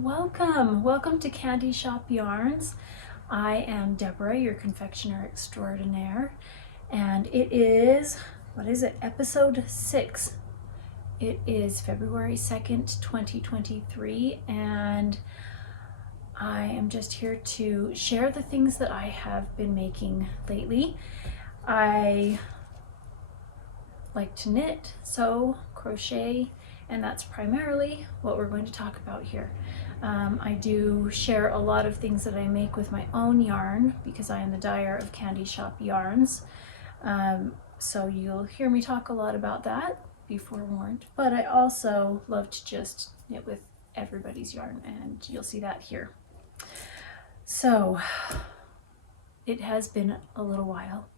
Welcome to Candy Shoppe Yarns. I am Deborah, your confectioner extraordinaire, and it is, episode 6. It is February 2nd, 2023, and I am just here to share the things that I have been making lately. I like to knit, sew, crochet, and that's primarily what we're going to talk about here. I do share a lot of things that I make with my own yarn because I am the dyer of Candy Shoppe Yarns. So you'll hear me talk a lot about that, be forewarned. But I also love to just knit with everybody's yarn, and you'll see that here. So it has been a little while.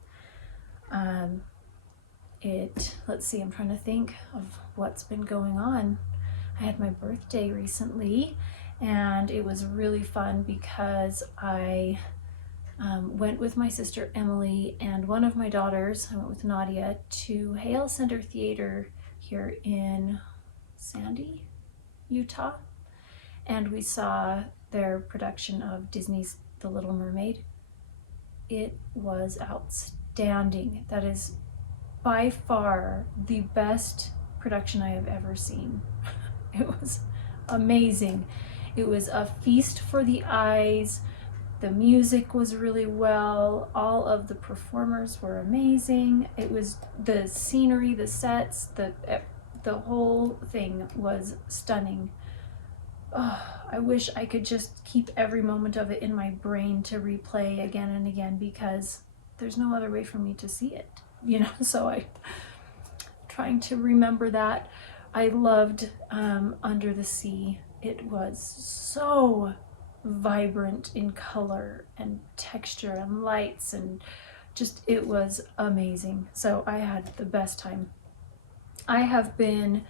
Let's see, I'm trying to think of what's been going on. I had my birthday recently, and it was really fun because I went with my sister Emily and one of my daughters, I went with Nadia, to Hale Center Theater here in Sandy, Utah, and we saw their production of Disney's The Little Mermaid. It was outstanding. That is by far the best production I have ever seen. It was amazing. It was a feast for the eyes. The music was really well. All of the performers were amazing. It was the scenery, the sets, the whole thing was stunning. Oh, I wish I could just keep every moment of it in my brain to replay again and again, because there's no other way for me to see it, so I'm trying to remember that. I loved Under the Sea. It was so vibrant in color and texture and lights, and just, it was amazing. So I had the best time. I have been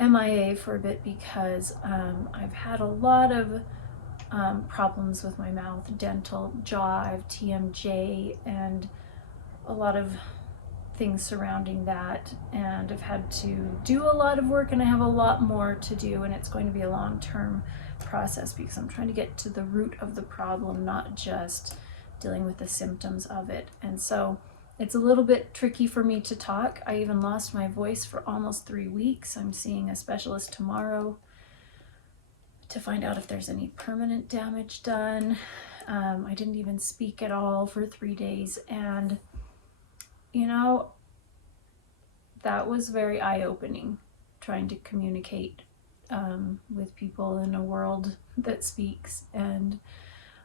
MIA for a bit because I've had a lot of problems with my mouth, dental, jaw, I have TMJ, and a lot of things surrounding that, and I've had to do a lot of work, and I have a lot more to do, and it's going to be a long-term process because I'm trying to get to the root of the problem, not just dealing with the symptoms of it. And so it's a little bit tricky for me to talk. I even lost my voice for almost 3 weeks. I'm seeing a specialist tomorrow to find out if there's any permanent damage done. I didn't even speak at all for 3 days, and that was very eye-opening, trying to communicate with people in a world that speaks, and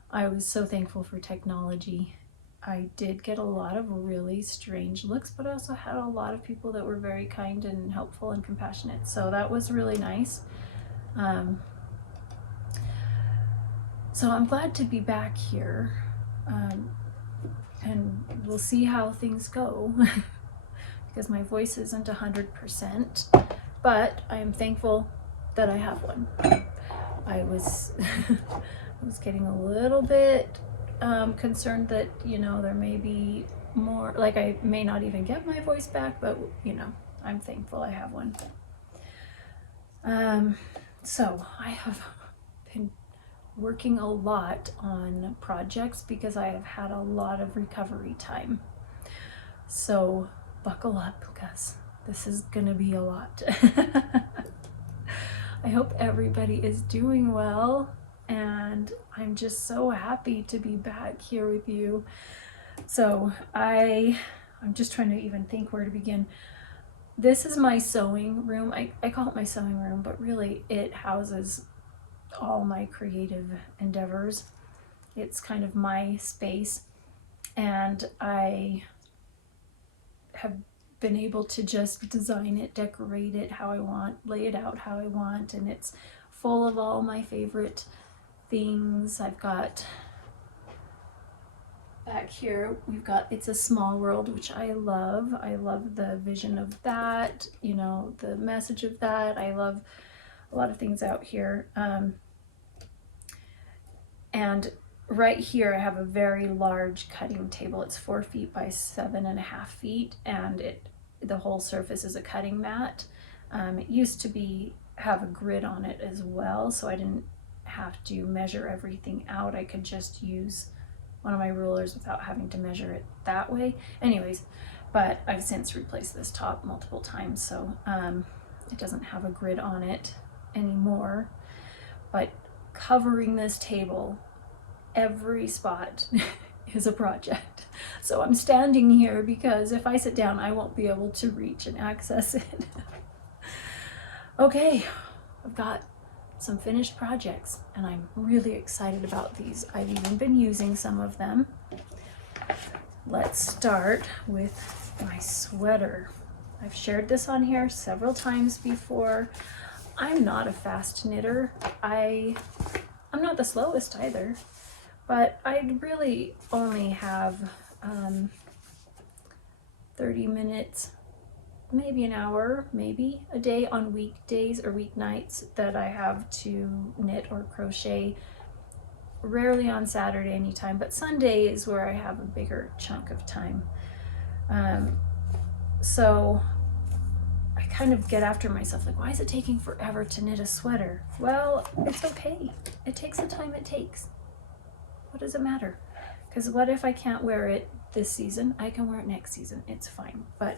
I was so thankful for technology. I did get a lot of really strange looks, but I also had a lot of people that were very kind and helpful and compassionate, so that was really nice. So I'm glad to be back here, and we'll see how things go because my voice isn't 100%, but I am thankful that I have one. I was I was getting a little bit concerned that there may be more, like I may not even get my voice back, but I'm thankful I have one. So I have been working a lot on projects because I have had a lot of recovery time. So buckle up, because this is gonna be a lot. I hope everybody is doing well, and I'm just so happy to be back here with you. So I'm just trying to even think where to begin. This is my sewing room. I call it my sewing room, but really it houses all my creative endeavors. It's kind of my space, and I have been able to just design it, decorate it how I want, lay it out how I want, and it's full of all my favorite things. I've got back here, we've got It's a Small World, which I love. I love the vision of that, the message of that. I love a lot of things out here. And right here I have a very large cutting table. It's 4 feet by 7.5 feet, and the whole surface is a cutting mat. It used to have a grid on it as well, so I didn't have to measure everything out. I could just use one of my rulers without having to measure it that way. Anyways, but I've since replaced this top multiple times, so it doesn't have a grid on it anymore. But covering this table, every spot is a project. So I'm standing here because if I sit down, I won't be able to reach and access it. Okay, I've got some finished projects and I'm really excited about these. I've even been using some of them. Let's start with my sweater. I've shared this on here several times before. I'm not a fast knitter. I'm not the slowest either, but I really only have 30 minutes, maybe an hour, maybe a day on weekdays or weeknights that I have to knit or crochet. Rarely on Saturday anytime, but Sunday is where I have a bigger chunk of time. So I kind of get after myself, like, why is it taking forever to knit a sweater? Well, it's okay. It takes the time it takes. What does it matter? Because what if I can't wear it this season? I can wear it next season. It's fine. But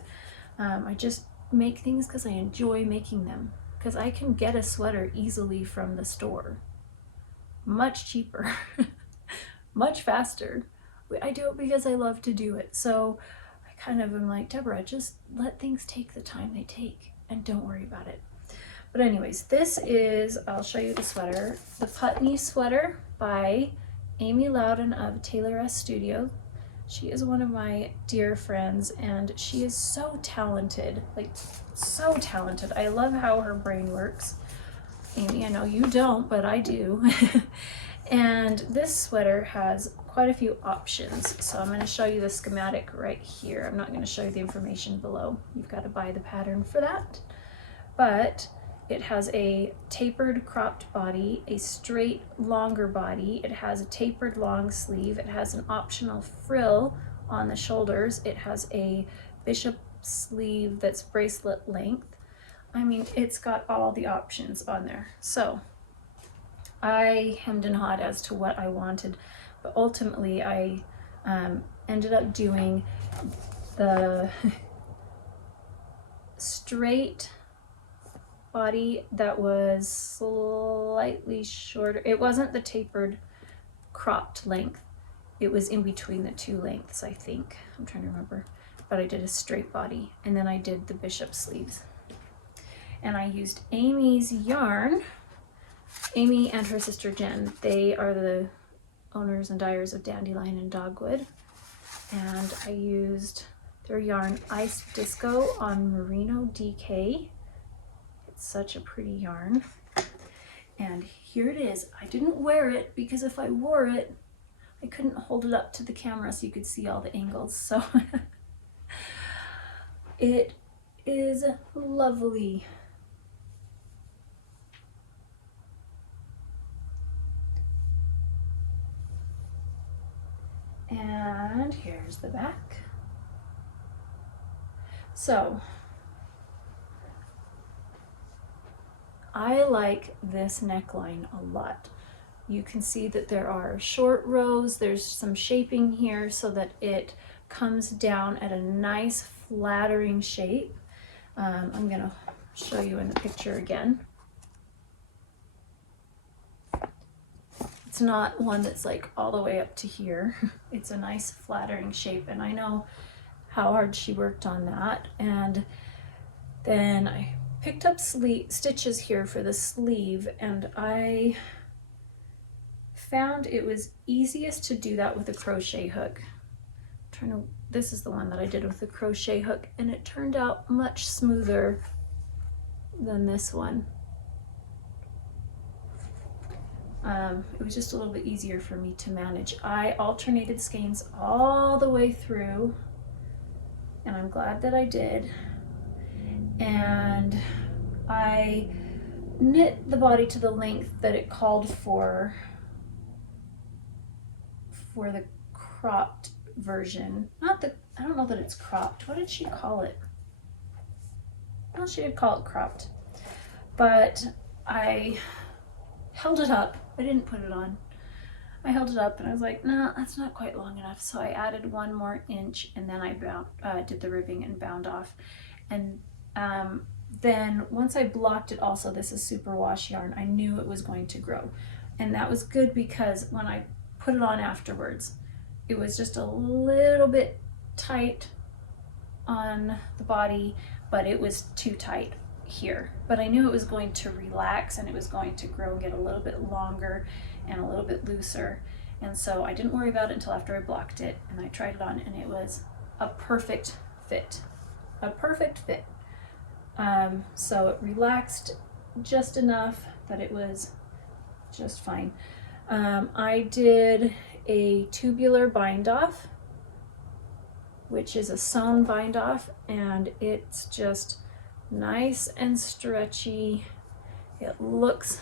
I just make things because I enjoy making them. Because I can get a sweater easily from the store. Much cheaper. Much faster. I do it because I love to do it. So I kind of am like, Deborah, just let things take the time they take and don't worry about it. But anyways, this is, I'll show you the sweater, the Putney sweater by Amy Loudon of Tailoress Studio. She is one of my dear friends and she is so talented, like so talented. I love how her brain works. Amy, I know you don't, but I do. And this sweater has quite a few options. So I'm going to show you the schematic right here. I'm not going to show you the information below. You've got to buy the pattern for that. But it has a tapered cropped body, a straight longer body. It has a tapered long sleeve. It has an optional frill on the shoulders. It has a bishop sleeve that's bracelet length. I mean, it's got all the options on there. So I hemmed and hawed as to what I wanted, but ultimately I ended up doing the straight body that was slightly shorter. It wasn't the tapered cropped length. It was in between the two lengths, I think. I'm trying to remember. But I did a straight body and then I did the bishop sleeves. And I used Amy's yarn. Amy and her sister Jen, they are the owners and dyers of Dandelion and Dogwood. And I used their yarn Ice Disco on Merino DK. It's such a pretty yarn. And here it is. I didn't wear it because if I wore it, I couldn't hold it up to the camera so you could see all the angles. So it is lovely. And here's the back. So I like this neckline a lot. You can see that there are short rows, there's some shaping here so that it comes down at a nice flattering shape. I'm gonna show you in the picture again. It's not one that's like all the way up to here. It's a nice flattering shape and I know how hard she worked on that. And then I picked up stitches here for the sleeve and I found it was easiest to do that with a crochet hook. This is the one that I did with the crochet hook and it turned out much smoother than this one. It was just a little bit easier for me to manage. I alternated skeins all the way through and I'm glad that I did. And I knit the body to the length that it called for the cropped version. I don't know that it's cropped. What did she call it? Well, she did call it cropped. But I held it up I didn't put it on. I held it up and I was like, nah, that's not quite long enough. So I added 1 more inch and then I did the ribbing and bound off. And then once I blocked it also, this is superwash yarn, I knew it was going to grow. And that was good because when I put it on afterwards, it was just a little bit tight on the body, but it was too tight here. But I knew it was going to relax and it was going to grow and get a little bit longer and a little bit looser. And so I didn't worry about it until after I blocked it and I tried it on, and it was a perfect fit. A perfect fit. So it relaxed just enough that it was just fine. I did a tubular bind off, which is a sewn bind off, and it's just nice and stretchy. It looks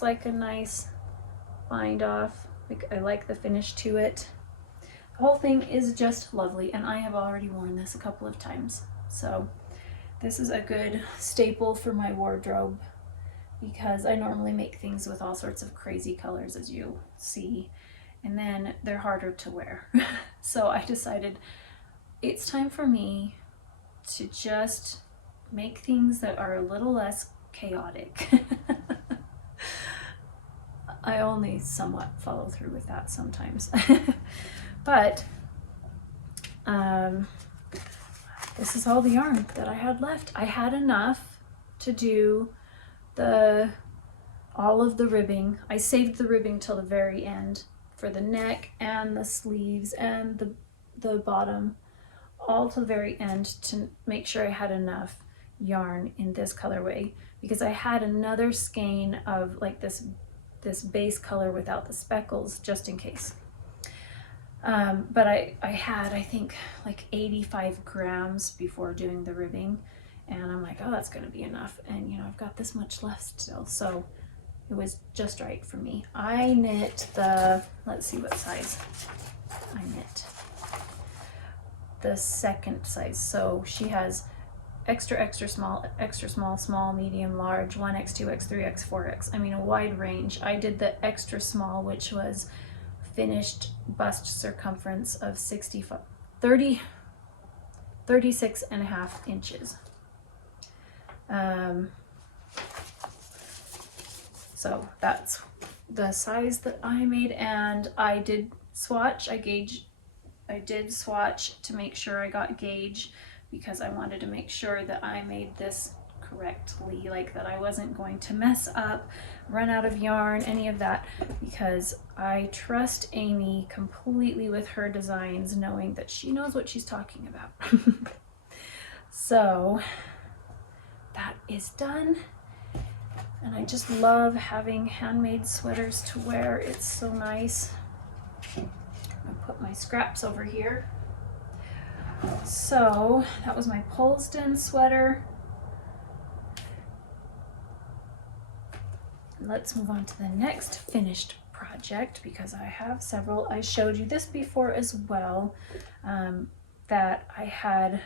like a nice bind off. I like the finish to it. The whole thing is just lovely, and I have already worn this a couple of times. So this is a good staple for my wardrobe because I normally make things with all sorts of crazy colors, as you see, and then they're harder to wear. So I decided it's time for me to just make things that are a little less chaotic. I only somewhat follow through with that sometimes. But this is all the yarn that I had left. I had enough to do all of the ribbing. I saved the ribbing till the very end for the neck and the sleeves and the bottom, all to the very end, to make sure I had enough yarn in this colorway, because I had another skein of like this base color without the speckles just in case. But I had, I think, like 85 grams before doing the ribbing, and I'm like, oh, that's gonna be enough. And you know, I've got this much left still, so it was just right for me. I knit let's see what size I knit. The second size. So she has extra small, small, medium, large, 1X, 2X, 3X, 4X. I mean, a wide range. I did the extra small, which was finished bust circumference of 36.5 inches. So that's the size that I made, and I did swatch. I did swatch to make sure I got gauge, because I wanted to make sure that I made this correctly, like that I wasn't going to mess up, run out of yarn, any of that, because I trust Amy completely with her designs, knowing that she knows what she's talking about. So that is done, and I just love having handmade sweaters to wear. It's so nice. I'll put my scraps over here. So that was my Polesden sweater. Let's move on to the next finished project, because I have several. I showed you this before as well, that I had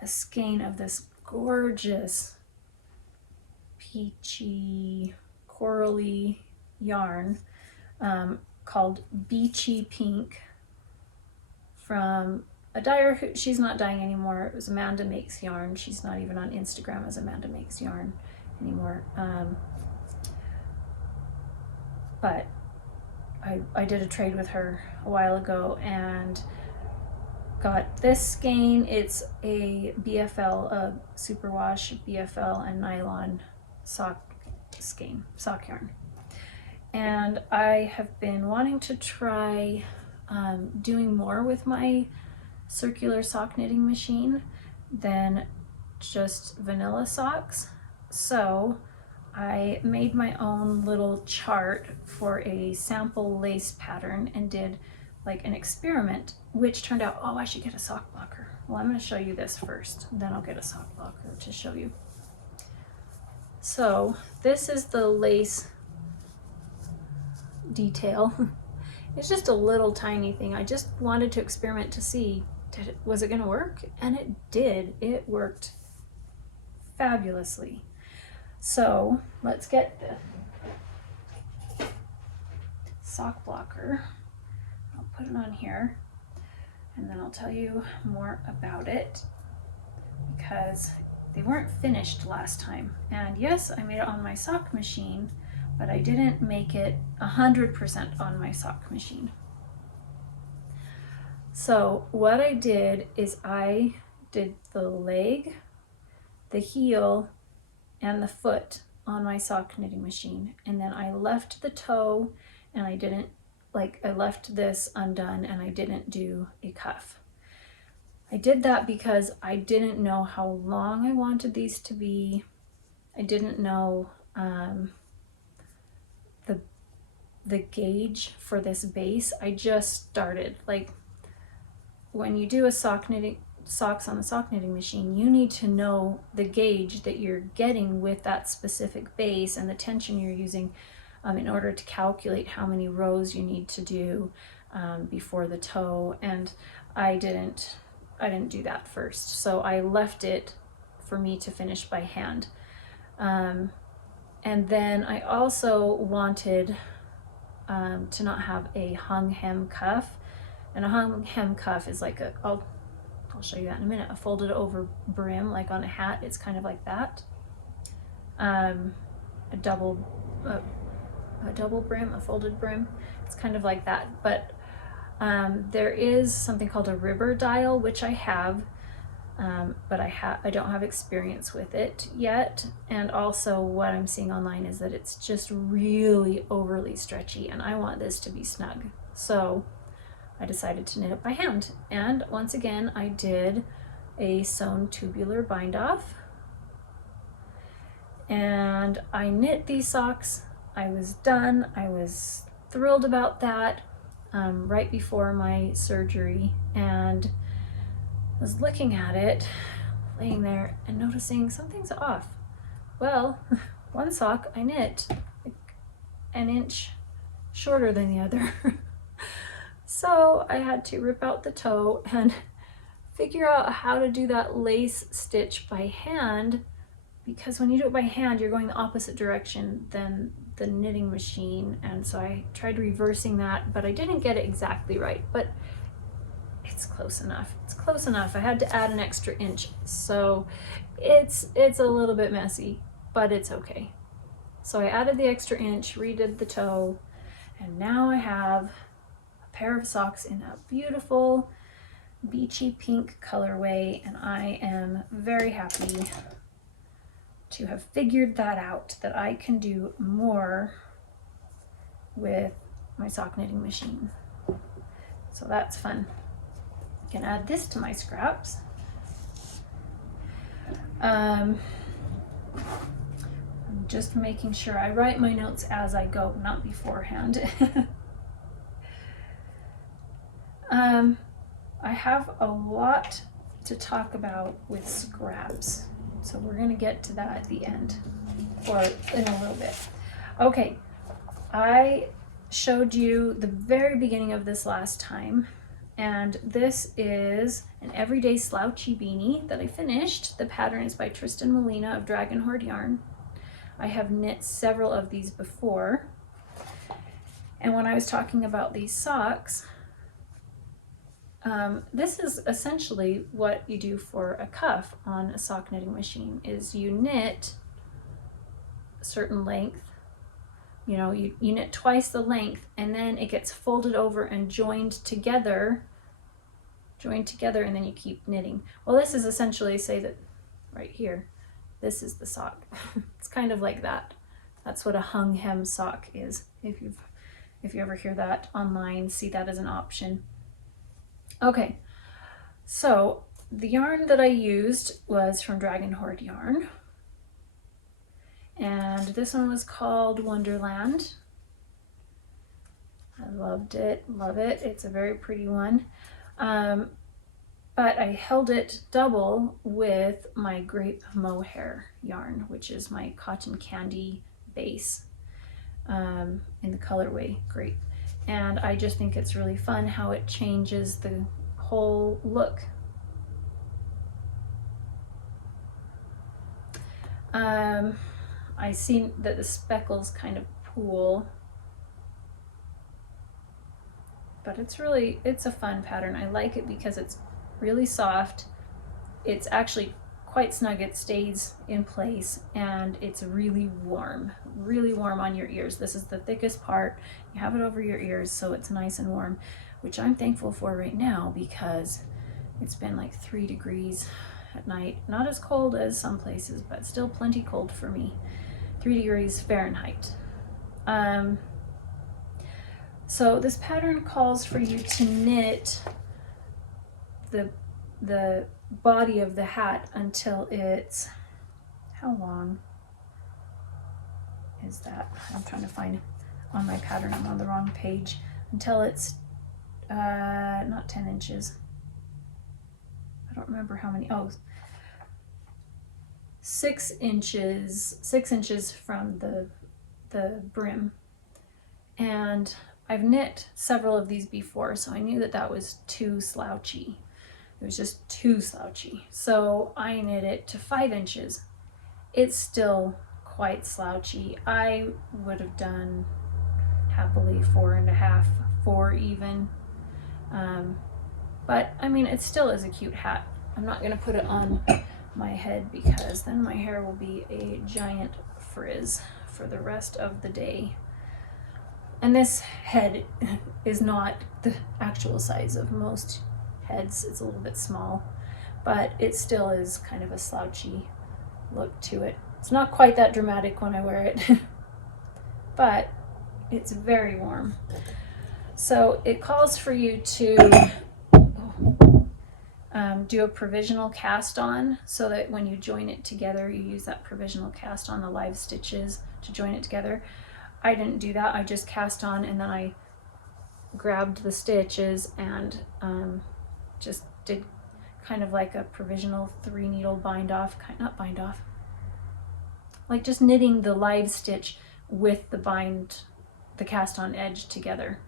a skein of this gorgeous peachy corally yarn called Beachy Pink from a dyer who, she's not dyeing anymore. It was Amanda Makes Yarn. She's not even on Instagram as Amanda Makes Yarn anymore. But I did a trade with her a while ago and got this skein. It's a BFL, a superwash BFL and nylon sock skein, sock yarn. And I have been wanting to try doing more with my circular sock knitting machine than just vanilla socks. So I made my own little chart for a sample lace pattern and did like an experiment, which turned out, oh, I should get a sock blocker. Well, I'm going to show you this first, then I'll get a sock blocker to show you. So this is the lace detail. It's just a little tiny thing. I just wanted to experiment to see, was it going to work? And it did. It worked fabulously. So let's get the sock blocker. I'll put it on here and then I'll tell you more about it because they weren't finished last time. And yes, I made it on my sock machine, but I didn't make it 100% on my sock machine. So what I did is I did the leg, the heel, and the foot on my sock knitting machine, and then I left the toe and I didn't, like, I left this undone and I didn't do a cuff. I did that because I didn't know how long I wanted these to be. I didn't know the gauge for this base. I just started. Like, when you do a socks on the sock knitting machine, you need to know the gauge that you're getting with that specific base and the tension you're using in order to calculate how many rows you need to do before the toe. And I didn't do that first, so I left it for me to finish by hand. And then I also wanted to not have a hung hem cuff, and a hung hem cuff is like I'll show you that in a minute, a folded over brim, like on a hat. It's kind of like that. A double brim, a folded brim. It's kind of like that. But there is something called a ribber dial, which I have, but I don't have experience with it yet. And also what I'm seeing online is that it's just really overly stretchy, and I want this to be snug. So I decided to knit it by hand. And once again, I did a sewn tubular bind off. And I knit these socks. I was done. I was thrilled about that right before my surgery, and was looking at it, laying there and noticing something's off. Well, one sock I knit like an inch shorter than the other. So I had to rip out the toe and figure out how to do that lace stitch by hand, because when you do it by hand, you're going the opposite direction than the knitting machine. And so I tried reversing that, but I didn't get it exactly right, but it's close enough. It's close enough. I had to add an extra inch, so it's a little bit messy, but it's okay. So I added the extra inch, redid the toe, and now I have a pair of socks in that beautiful beachy pink colorway, and I am very happy to have figured that out, that I can do more with my sock knitting machine. So that's fun. I can add this to my scraps. I'm just making sure I write my notes as I go, not beforehand. I have a lot to talk about with scraps, so we're going to get to that at the end, or in a little bit. Okay, I showed you the very beginning of this last time, and this is an everyday slouchy beanie that I finished. The pattern is by Trysten Molina of Hoard yarn. I have knit several of these before, and when I was talking about these socks, this is essentially what you do for a cuff on a sock knitting machine. Is you knit a certain length, you know, you knit twice the length, and then it gets folded over and joined together, and then you keep knitting. Well, this is essentially, say that right here, this is the sock. It's kind of like that. That's what a hung hem sock is. If you ever hear that online, see that as an option. Okay, so the yarn that I used was from Hoard yarn, and this one was called Wonderland. I loved it, love it. It's a very pretty one. But I held it double with my Grape mohair yarn, which is my cotton candy base in the colorway Grape. And I just think it's really fun how it changes the whole look. I see that the speckles kind of pool, but it's a fun pattern. I like it because it's really soft. It's actually quite snug. It stays in place, and it's really warm on your ears. This is the thickest part. You have it over your ears, so it's nice and warm, which I'm thankful for right now because it's been like 3 degrees at night. Not as cold as some places, but still plenty cold for me. 3 degrees Fahrenheit. So this pattern calls for you to knit the body of the hat until it's, how long is that? I'm trying to find on my pattern, I'm on the wrong page, until it's not 10 inches. I don't remember how many. Oh, 6 inches from the brim. And I've knit several of these before, so I knew that that was too slouchy. It was just too slouchy. So I knit it to 5 inches. It's still quite slouchy. I would have done happily 4.5, 4 even. But I mean, it still is a cute hat. I'm not gonna put it on my head because then my hair will be a giant frizz for the rest of the day. And this head is not the actual size of most heads. It's a little bit small, but it still is kind of a slouchy look to it. It's not quite that dramatic when I wear it, but it's very warm. So it calls for you to do a provisional cast on, so that when you join it together, you use that provisional cast on, the live stitches, to join it together. I didn't do that. I just cast on and then I grabbed the stitches and just did kind of like a provisional 3 needle bind off, not bind off, like just knitting the live stitch with the cast on edge together.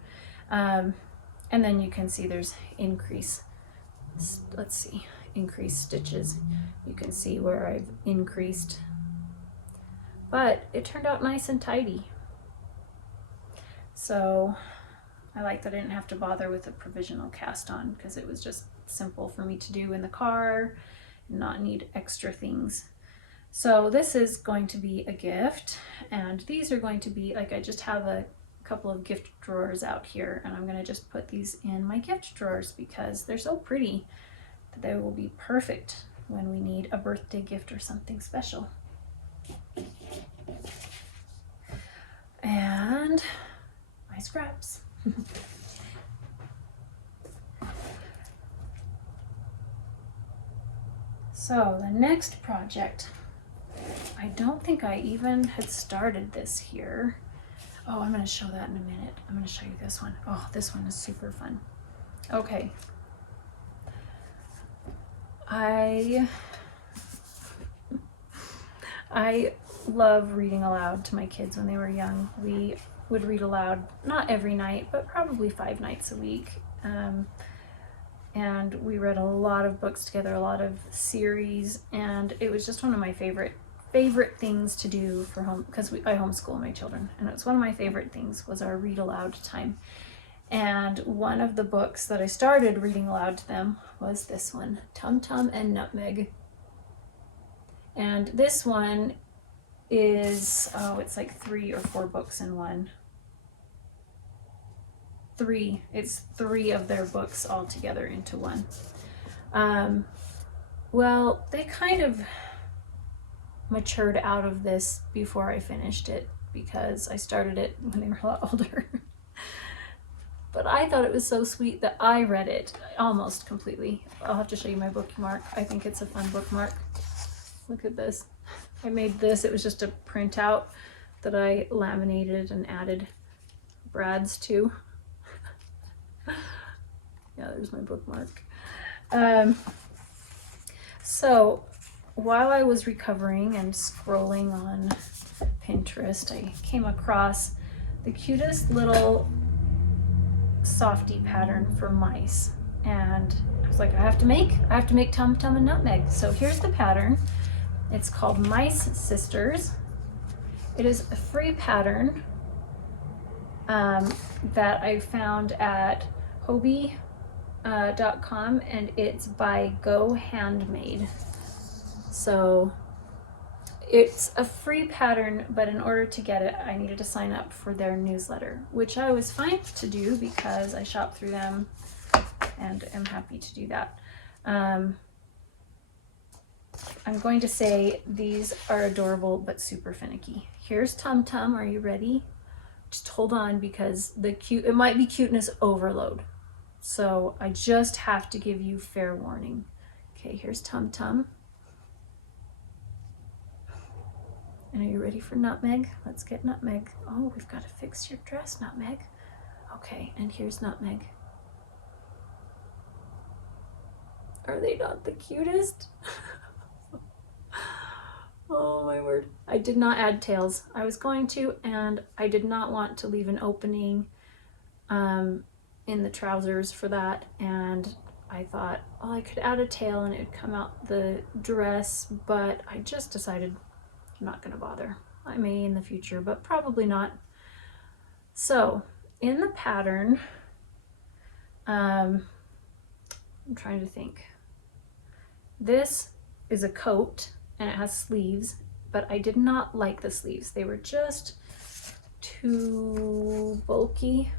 And then you can see there's increased stitches. You can see where I've increased, but it turned out nice and tidy. So I like that I didn't have to bother with a provisional cast on because it was just simple for me to do in the car and not need extra things. So this is going to be a gift, and these are going to be, like, I just have a couple of gift drawers out here, and I'm going to just put these in my gift drawers because they're so pretty that they will be perfect when we need a birthday gift or something special. And my scraps. So the next project, I don't think I even had started this here. Oh, I'm going to show that in a minute. I'm going to show you this one. Oh, this one is super fun. Okay. I love reading aloud to my kids when they were young. We would read aloud, not every night, but probably 5 nights a week. And we read a lot of books together, a lot of series, and it was just one of my favorite things to do for home, because I homeschool my children, and it's one of my favorite things was our read aloud time. And one of the books that I started reading aloud to them was this one, Tumtum and Nutmeg. And this one is, it's like 3 or 4 books in one. 3. It's 3 of their books all together into one. Well, they kind of matured out of this before I finished it because I started it when they were a lot older. But I thought it was so sweet that I read it almost completely. I'll have to show you my bookmark. I think it's a fun bookmark. Look at this. I made this. It was just a printout that I laminated and added brads to. Yeah, there's my bookmark. So while I was recovering and scrolling on Pinterest, I came across the cutest little softy pattern for mice, and I was like, I have to make Tumtum and Nutmeg. So here's the pattern. It's called Mice Sisters, It is a free pattern that I found at Hobby.com, and it's by GoHandmade. So it's a free pattern, but in order to get it, I needed to sign up for their newsletter, which I was fine to do because I shop through them and am happy to do that. I'm going to say these are adorable but super finicky. Here's TomTom. Are you ready? Just hold on, because it might be cuteness overload. So I just have to give you fair warning. Okay, here's TomTom. And are you ready for Nutmeg? Let's get Nutmeg. Oh, we've got to fix your dress, Nutmeg. Okay, and here's Nutmeg. Are they not the cutest? Oh my word. I did not add tails. I was going to, and I did not want to leave an opening in the trousers for that, and I thought, oh, I could add a tail and it would come out the dress, but I just decided I'm not gonna bother. I may in the future, but probably not. So in the pattern, I'm trying to think. This is a coat and it has sleeves, but I did not like the sleeves. They were just too bulky.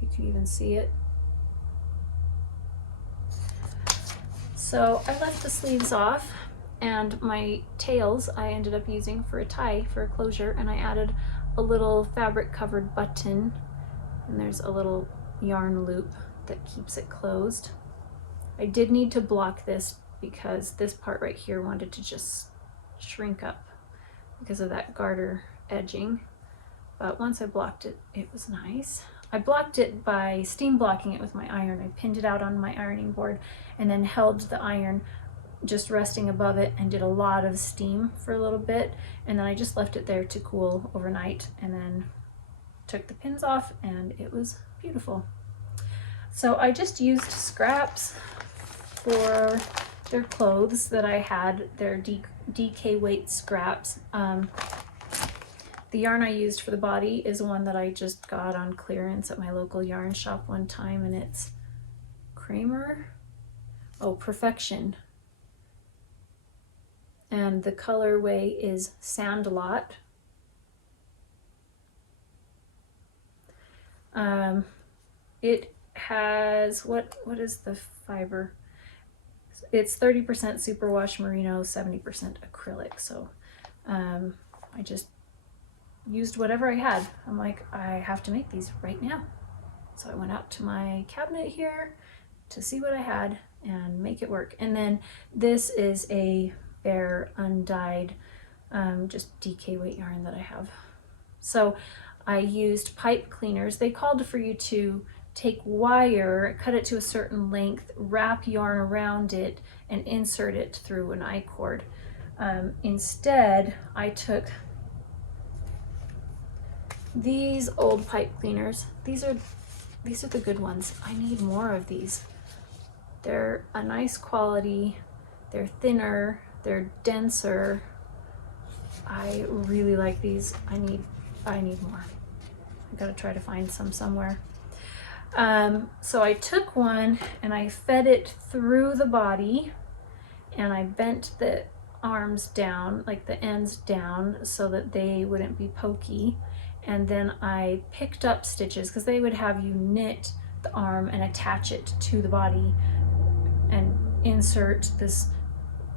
You can even see it. So I left the sleeves off, and my tails I ended up using for a tie, for a closure, and I added a little fabric covered button, and there's a little yarn loop that keeps it closed. I did need to block this because this part right here wanted to just shrink up because of that garter edging, but once I blocked it, it was nice. I blocked it by steam blocking it with my iron. I pinned it out on my ironing board and then held the iron just resting above it and did a lot of steam for a little bit, and then I just left it there to cool overnight and then took the pins off, and it was beautiful. So I just used scraps for their clothes that I had, their DK weight scraps. The yarn I used for the body is one that I just got on clearance at my local yarn shop one time, and it's Kramer, oh, Perfection. And the colorway is Sandlot. It has, what is the fiber? It's 30% superwash merino, 70% acrylic. So I just used whatever I had. I'm like, I have to make these right now. So I went out to my cabinet here to see what I had and make it work. And then this is a bare undyed just DK weight yarn that I have. So I used pipe cleaners. They called for you to take wire, cut it to a certain length, wrap yarn around it, and insert it through an I-cord. Instead, I took these old pipe cleaners. These are the good ones. I need more of these. They're a nice quality. They're thinner. They're denser. I really like these. I need more. I gotta try to find some somewhere. So I took one and I fed it through the body, and I bent the arms down, like the ends down, so that they wouldn't be pokey. And then I picked up stitches, because they would have you knit the arm and attach it to the body and insert this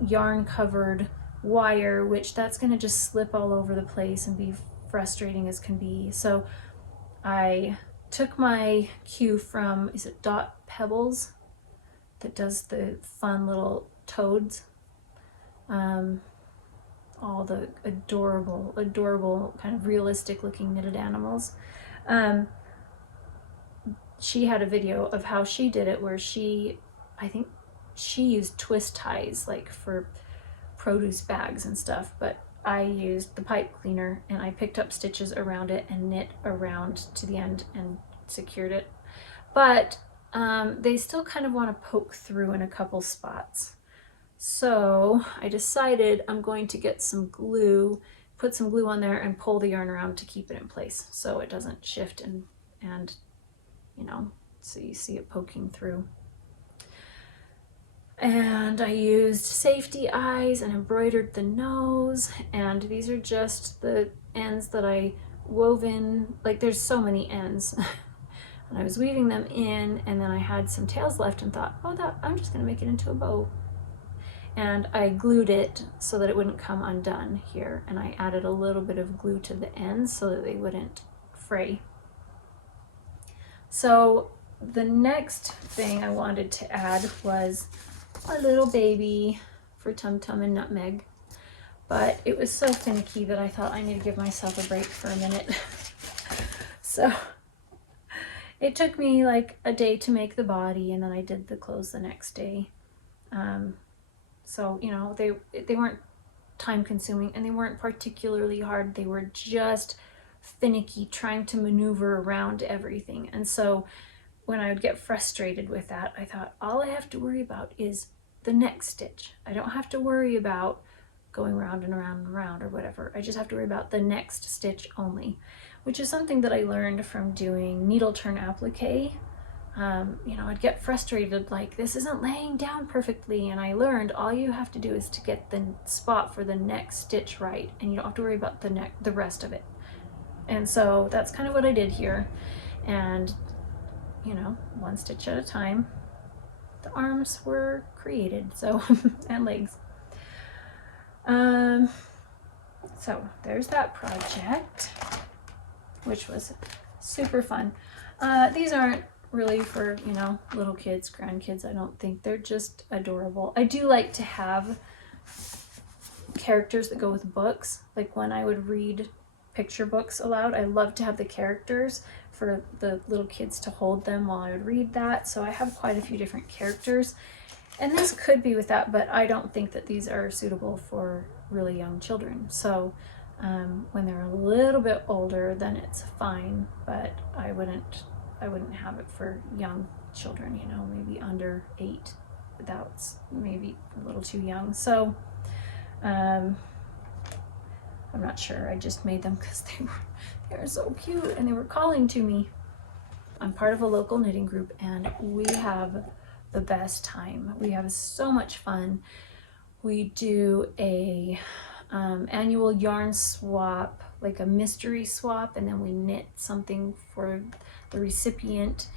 yarn covered wire, which that's going to just slip all over the place and be frustrating as can be. So I took my cue from, is it Dot Pebbles, that does the fun little toads, all the adorable kind of realistic looking knitted animals. She had a video of how she did it, where I think she used twist ties like for produce bags and stuff, but I used the pipe cleaner and I picked up stitches around it and knit around to the end and secured it. But they still kind of want to poke through in a couple spots. So I decided I'm going to get some glue put some glue on there and pull the yarn around to keep it in place so it doesn't shift and you know, so you see it poking through. And I used safety eyes and embroidered the nose, and these are just the ends that I wove in. Like, there's so many ends. And I was weaving them in, and then I had some tails left and thought, oh, I'm just gonna make it into a bow. And I glued it so that it wouldn't come undone here, and I added a little bit of glue to the ends so that they wouldn't fray. So the next thing I wanted to add was a little baby for TomTom and Nutmeg, but it was so finicky that I thought I need to give myself a break for a minute. So it took me like a day to make the body, and then I did the clothes the next day. So, you know, they weren't time consuming, and they weren't particularly hard. They were just finicky, trying to maneuver around everything. And so when I would get frustrated with that, I thought, all I have to worry about is the next stitch. I don't have to worry about going round and around and around or whatever. I just have to worry about the next stitch only, which is something that I learned from doing needle turn applique. You know, I'd get frustrated, like, this isn't laying down perfectly, and I learned all you have to do is to get the spot for the next stitch right, and you don't have to worry about the rest of it. And so that's kind of what I did here. And, you know, one stitch at a time, the arms were created, so and legs. So there's that project, which was super fun. These aren't really for, you know, little kids, grandkids, I don't think. They're just adorable. I do like to have characters that go with books. Like when I would read picture books aloud, I love to have the characters for the little kids to hold them while I would read that. So I have quite a few different characters, and this could be with that, but I don't think that these are suitable for really young children. So when they're a little bit older, then it's fine, but I wouldn't have it for young children, you know, maybe under 8. That's maybe a little too young. So I'm not sure. I just made them because they were so cute and they were calling to me. I'm part of a local knitting group, and we have the best time. We have so much fun. We do a annual yarn swap, like a mystery swap, and then we knit something for the recipient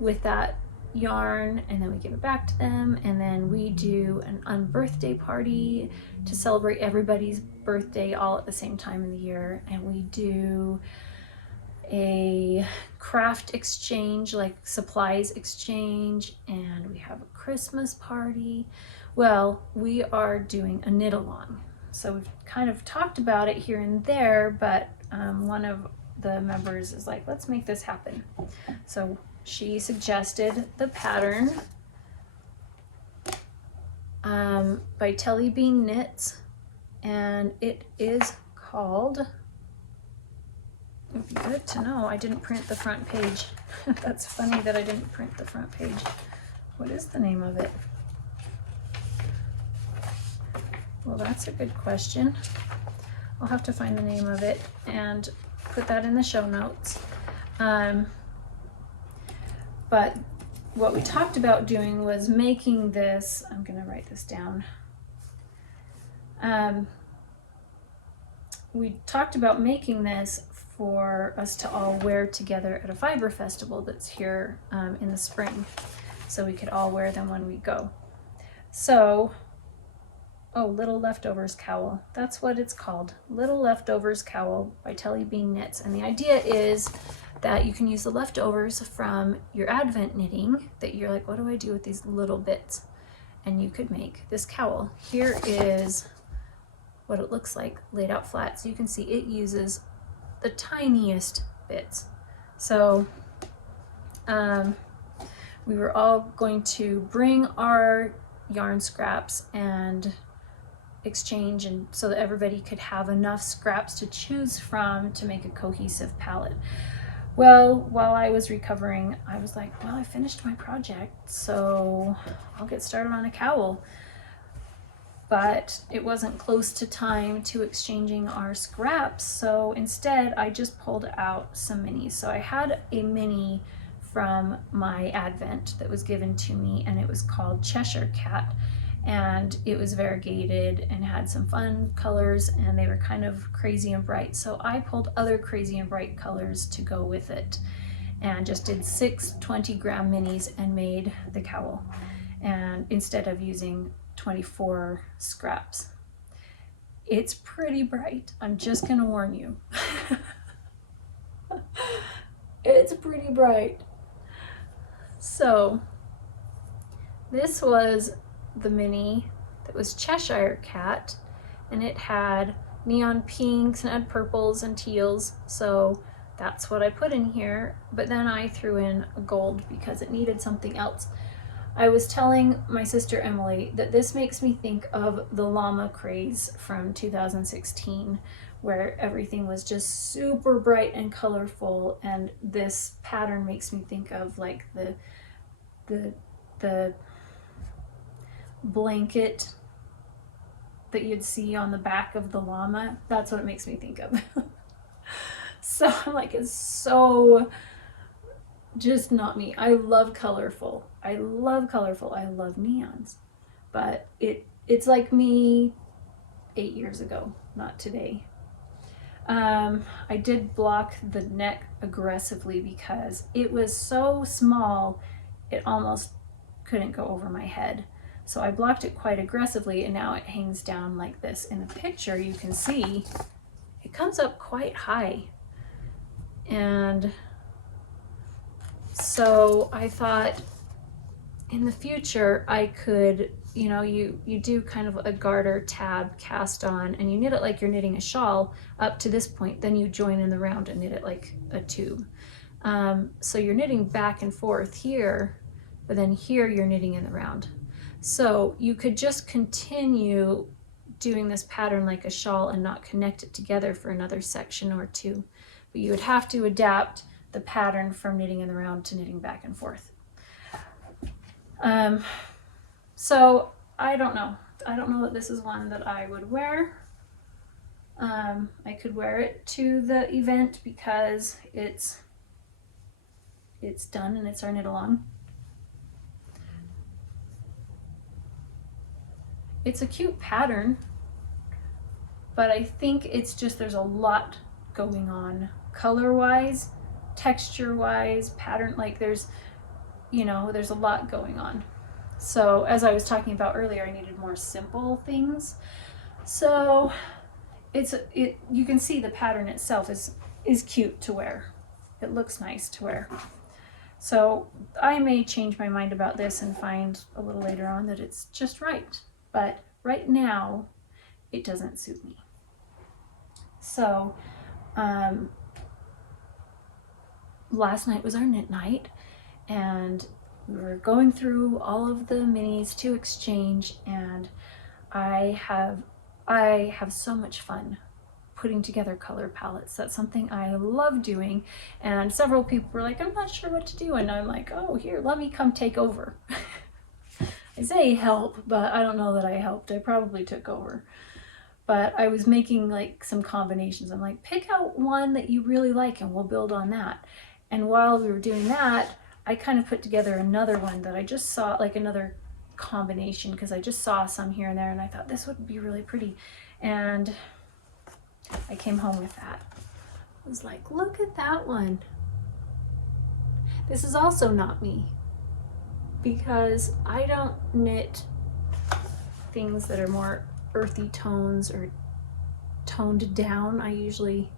with that yarn, and then we give it back to them. And then we do an unbirthday party to celebrate everybody's birthday all at the same time in the year. And we do a craft exchange, like supplies exchange, and we have a Christmas party. Well, we are doing a knit along. So we've kind of talked about it here and there, but one of the members is like, let's make this happen. So she suggested the pattern by Telly Bean Knits, and it is called, it'd be good to know, I didn't print the front page. That's funny that I didn't print the front page. What is the name of it? Well, that's a good question. I'll have to find the name of it and put that in the show notes. But what we talked about doing was making this, I'm gonna write this down. We talked about making this for us to all wear together at a fiber festival that's here in the spring. So we could all wear them when we go. So, oh, Little Leftovers Cowl. That's what it's called. Little Leftovers Cowl by Telly Bean Knits. And the idea is that you can use the leftovers from your Advent knitting that you're like, what do I do with these little bits? And you could make this cowl. Here is what it looks like laid out flat. So you can see it uses the tiniest bits. So we were all going to bring our yarn scraps and exchange, and so that everybody could have enough scraps to choose from to make a cohesive palette. Well, while I was recovering, I was like, well, I finished my project, so I'll get started on a cowl. but it wasn't close to time to exchanging our scraps. So instead I just pulled out some minis. So I had a mini from my Advent that was given to me, and it was called Cheshire Cat, and it was variegated and had some fun colors, and they were kind of crazy and bright. So I pulled other crazy and bright colors to go with it, and just did 6 20-gram minis and made the cowl, and instead of using 24 scraps. It's pretty bright, I'm just gonna warn you. It's pretty bright. So this was the mini that was Cheshire Cat, and it had neon pinks and it had purples and teals, so that's what I put in here. But then I threw in a gold because it needed something else. I was telling my sister Emily that this makes me think of the llama craze from 2016, where everything was just super bright and colorful, and this pattern makes me think of like the blanket that you'd see on the back of the llama. That's what it makes me think of. So I'm like, it's so just not me. I love colorful. I love colorful. I love neons. But it's like me 8 years ago, not today. I did block the neck aggressively because it was so small it almost couldn't go over my head. So I blocked it quite aggressively, and now it hangs down like this. In the picture you can see it comes up quite high. And so I thought in the future I could, you know, you do kind of a garter tab cast on, and you knit it like you're knitting a shawl up to this point, then you join in the round and knit it like a tube. So you're knitting back and forth here, but then here you're knitting in the round. So you could just continue doing this pattern like a shawl and not connect it together for another section or two, but you would have to adapt the pattern from knitting in the round to knitting back and forth. So I don't know that this is one that I would wear. I could wear it to the event because it's done and it's our knit along. It's a cute pattern, but I think it's just there's a lot going on color wise, texture wise, pattern, like there's a lot going on. So as I was talking about earlier, I needed more simple things. So you can see the pattern itself is cute to wear. It looks nice to wear. So I may change my mind about this and find a little later on that it's just right. But right now it doesn't suit me. So last night was our knit night, and we were going through all of the minis to exchange, and I have so much fun putting together color palettes. That's something I love doing, and several people were like, I'm not sure what to do, and I'm like, oh, here, let me come take over. I say help, but I don't know that I helped. I probably took over. But I was making like some combinations. I'm like, pick out one that you really like and we'll build on that. And while we were doing that, I kind of put together another one that I just saw, like another combination, because I just saw some here and there and I thought this would be really pretty. And I came home with that. I was like, look at that one. This is also not me, because I don't knit things that are more earthy tones or toned down. I usually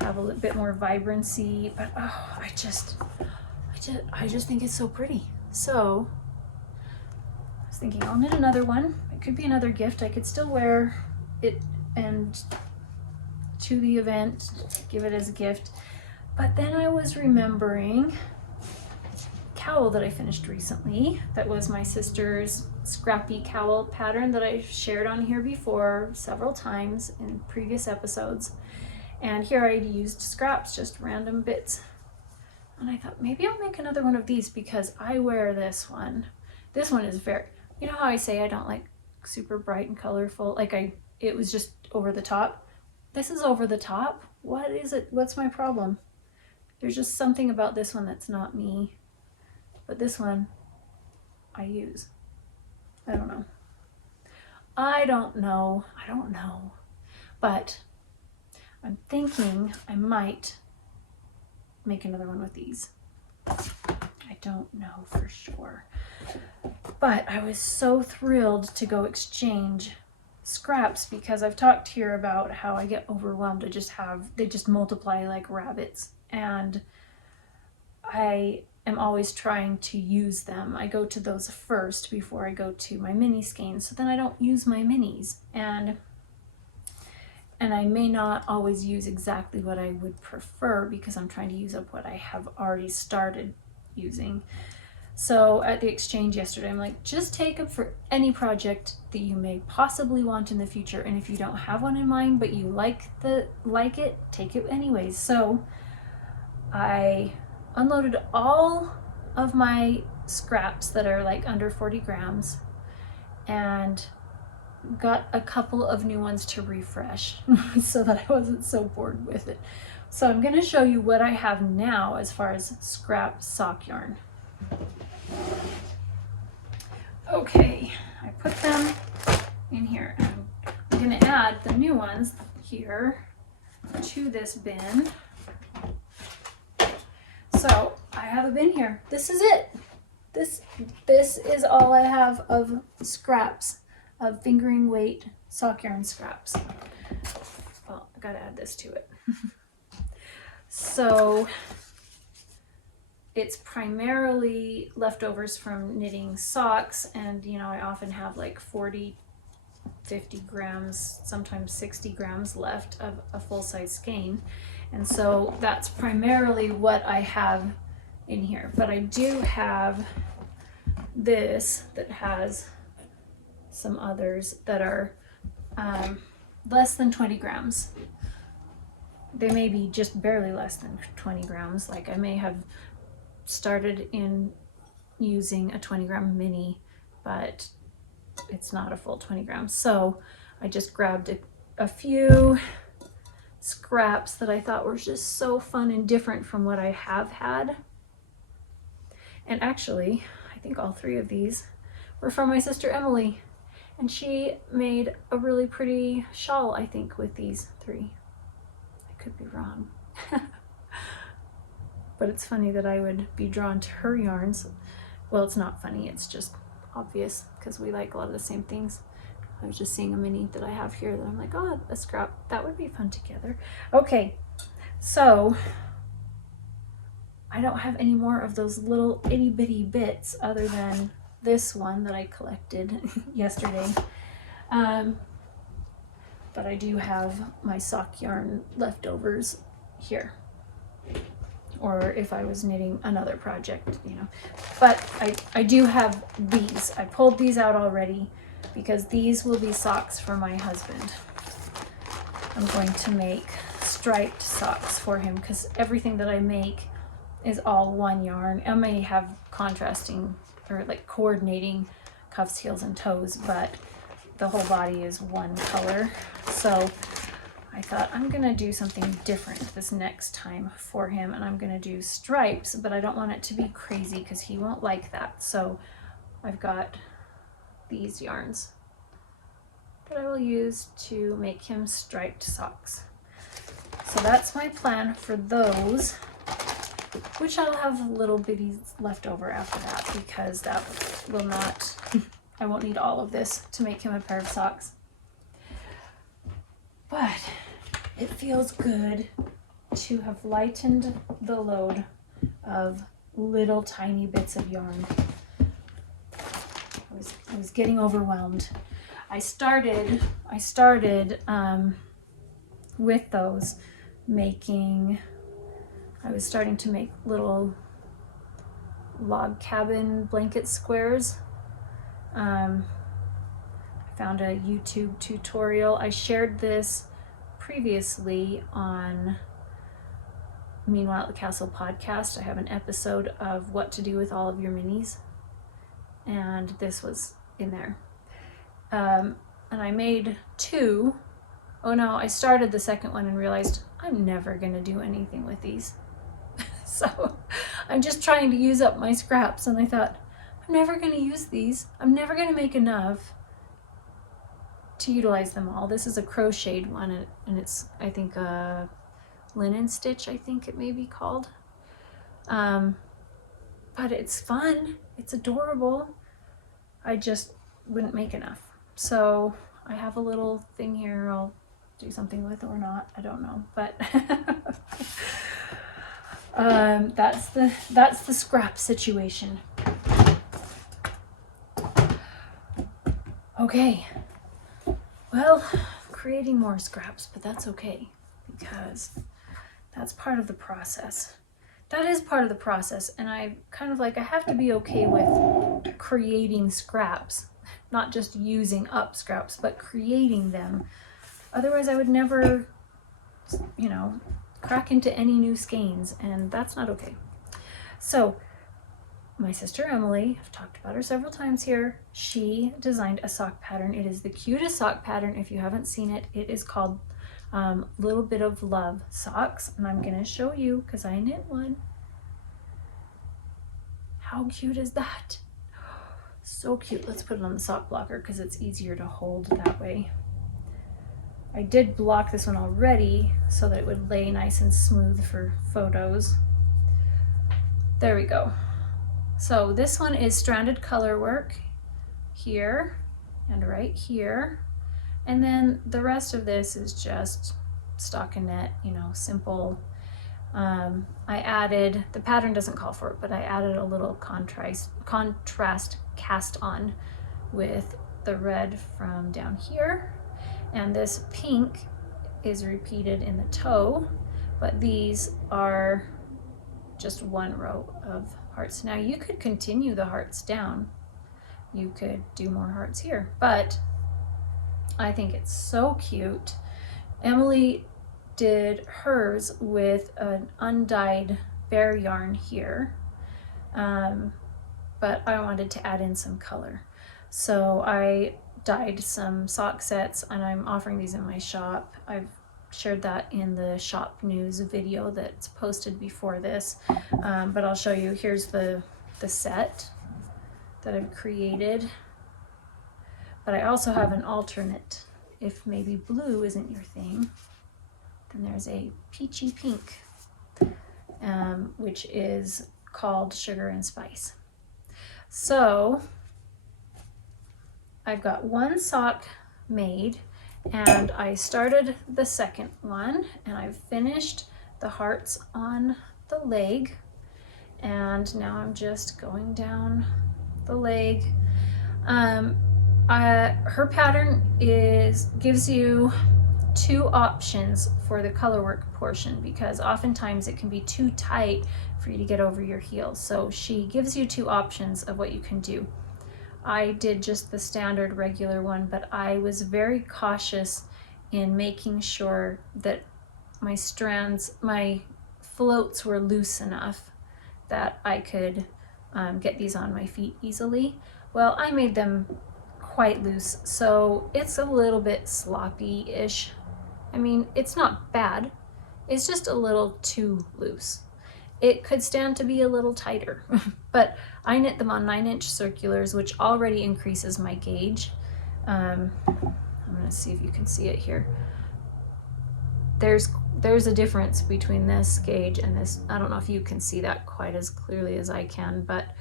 have a little bit more vibrancy, but oh, I just think it's so pretty. So I was thinking I'll knit another one. It could be another gift. I could still wear it and to the event, give it as a gift. But then I was remembering cowl that I finished recently. That was my sister's scrappy cowl pattern that I shared on here before several times in previous episodes. And here I used scraps, just random bits. And I thought maybe I'll make another one of these because I wear this one. This one is very, you know how I say I don't like super bright and colorful. Like it was just over the top. This is over the top. What is it? What's my problem? There's just something about this one that's not me. But this one I use. I don't know. I don't know. But I'm thinking I might make another one with these. I don't know for sure. But I was so thrilled to go exchange scraps because I've talked here about how I get overwhelmed. They just multiply like rabbits, and I am always trying to use them. I go to those first before I go to my mini skeins, so then I don't use my minis, and I may not always use exactly what I would prefer because I'm trying to use up what I have already started using. So at the exchange yesterday, I'm like, just take them for any project that you may possibly want in the future, and if you don't have one in mind but you like it, take it anyways. So I unloaded all of my scraps that are like under 40 grams and got a couple of new ones to refresh so that I wasn't so bored with it. So I'm going to show you what I have now as far as scrap sock yarn. Okay, I put them in here. I'm going to add the new ones here to this bin. So I have a bin here. This is it. This is all I have of scraps, of fingering weight sock yarn scraps. Well, I gotta add this to it. So it's primarily leftovers from knitting socks, and you know, I often have like 40, 50 grams, sometimes 60 grams left of a full-size skein. And so that's primarily what I have in here. But I do have this that has some others that are less than 20 grams. They may be just barely less than 20 grams. Like I may have started in using a 20 gram mini, but it's not a full 20 grams. So I just grabbed a few scraps that I thought were just so fun and different from what I have had. And actually, I think all three of these were from my sister Emily, and she made a really pretty shawl, I think, with these three. I could be wrong. But it's funny that I would be drawn to her yarns. Well, it's not funny, it's just obvious because we like a lot of the same things. I was just seeing a mini that I have here that I'm like, oh, a scrap, that would be fun together. Okay, so I don't have any more of those little itty bitty bits other than this one that I collected yesterday. But I do have my sock yarn leftovers here. Or if I was knitting another project, you know. But I do have these. I pulled these out already because these will be socks for my husband. I'm going to make striped socks for him because everything that I make is all one yarn. I may have contrasting or like coordinating cuffs, heels, and toes, but the whole body is one color. So I thought I'm gonna do something different this next time for him, and I'm gonna do stripes, but I don't want it to be crazy because he won't like that. So I've got these yarns that I will use to make him striped socks. So that's my plan for those, which I'll have little bitties left over after that because that will not, I won't need all of this to make him a pair of socks. But it feels good to have lightened the load of little tiny bits of yarn. I was getting overwhelmed. I started with those making, I was starting to make little log cabin blanket squares. I found a YouTube tutorial. I shared this previously on Meanwhile at the Castle podcast. I have an episode of what to do with all of your minis, and this was in there. And I made 2. Oh no, I started the second one and realized I'm never gonna do anything with these. So I'm just trying to use up my scraps, and I thought, I'm never gonna use these. I'm never gonna make enough to utilize them all. This is a crocheted one, and it's, I think, a linen stitch, I think it may be called. But it's fun, it's adorable. I just wouldn't make enough. So I have a little thing here I'll do something with or not, I don't know, but that's the scrap situation. Okay, well, creating more scraps, but that's okay because that's part of the process. That is part of the process, and I kind of like, I have to be okay with creating scraps, not just using up scraps, but creating them. Otherwise I would never, you know, crack into any new skeins, and that's not okay. So my sister Emily, I've talked about her several times here, she designed a sock pattern. It is the cutest sock pattern. If you haven't seen it, it is called Little Bit of Love socks, and I'm gonna show you because I knit one. How cute is that? So cute. Let's put it on the sock blocker because it's easier to hold that way. I did block this one already so that it would lay nice and smooth for photos. There we go. So this one is stranded color work here and right here. And then the rest of this is just stockinette, you know, simple. I added, the pattern doesn't call for it, but I added a little contrast cast on with the red from down here. And this pink is repeated in the toe, but these are just one row of hearts. Now you could continue the hearts down. You could do more hearts here, but I think it's so cute. Emily did hers with an undyed bear yarn here, but I wanted to add in some color. So I dyed some sock sets, and I'm offering these in my shop. I've shared that in the shop news video that's posted before this, but I'll show you. Here's the set that I've created, but I also have an alternate. If maybe blue isn't your thing, then there's a peachy pink, which is called Sugar and Spice. So I've got one sock made, and I started the second one, and I've finished the hearts on the leg, and now I'm just going down the leg. Her pattern gives you 2 options for the color work portion, because oftentimes it can be too tight for you to get over your heels. So she gives you 2 options of what you can do. I did just the standard regular one, but I was very cautious in making sure that my strands, my floats were loose enough that I could get these on my feet easily. Well, I made them quite loose, so it's a little bit sloppy-ish. I mean, it's not bad, it's just a little too loose. It could stand to be a little tighter, but I knit them on 9-inch circulars, which already increases my gauge. I'm gonna see if you can see it here. There's a difference between this gauge and this. I don't know if you can see that quite as clearly as I can, but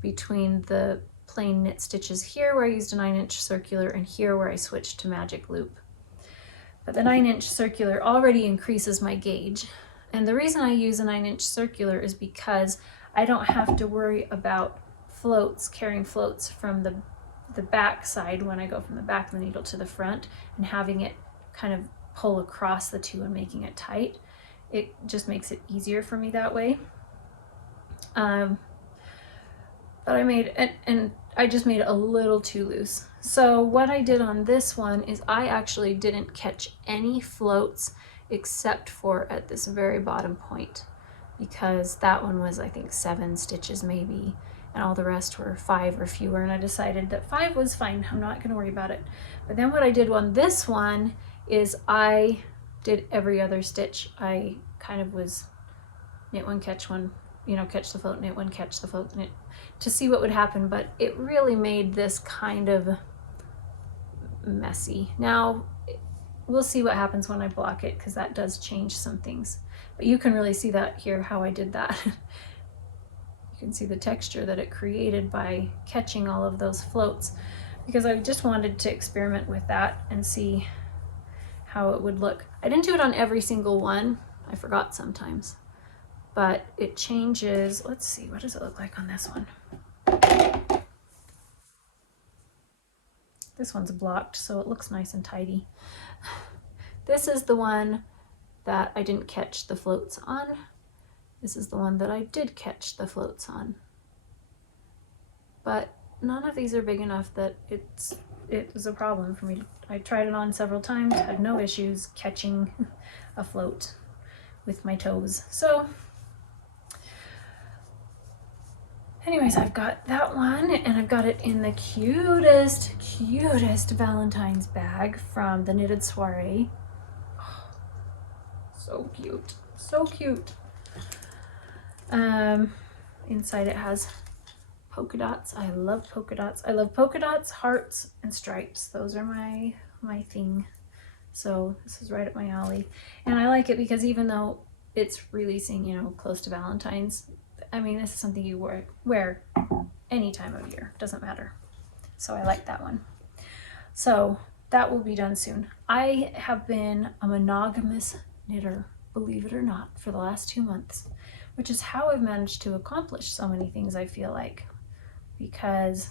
between the plain knit stitches here where I used a 9-inch circular and here where I switched to magic loop. But the 9-inch circular already increases my gauge. And the reason I use a 9-inch circular is because I don't have to worry about floats, carrying floats from the back side when I go from the back of the needle to the front and having it kind of pull across the two and making it tight. It just makes it easier for me that way. But I made it, and I just made it a little too loose. So what I did on this one is I actually didn't catch any floats except for at this very bottom point, because that one was, I think, 7 stitches maybe, and all the rest were 5 or fewer, and I decided that 5 was fine. I'm not going to worry about it. But then what I did on this one is I did every other stitch. I kind of was knit one, catch one, you know, catch the float, knit one, catch the float, knit, to see what would happen, but it really made this kind of messy. Now we'll see what happens when I block it, because that does change some things, but you can really see that here, how I did that. You can see the texture that it created by catching all of those floats, because I just wanted to experiment with that and see how it would look. I didn't do it on every single one, I forgot sometimes, but it changes. Let's see, what does it look like on this one? This one's blocked, so it looks nice and tidy. This is the one that I didn't catch the floats on. This is the one that I did catch the floats on. But none of these are big enough that it was a problem for me. I tried it on several times, had no issues catching a float with my toes. So anyways, I've got that one, and I've got it in the cutest Valentine's bag from the Knitted Soiree. Oh, so cute, so cute. Inside it has polka dots. I love polka dots. I love polka dots, hearts, and stripes. Those are my thing. So this is right up my alley. And I like it because even though it's releasing, you know, close to Valentine's, I mean, this is something you wear any time of year, doesn't matter. So I like that one. So that will be done soon. I have been a monogamous knitter, believe it or not, for the last 2 months, which is how I've managed to accomplish so many things, I feel like, because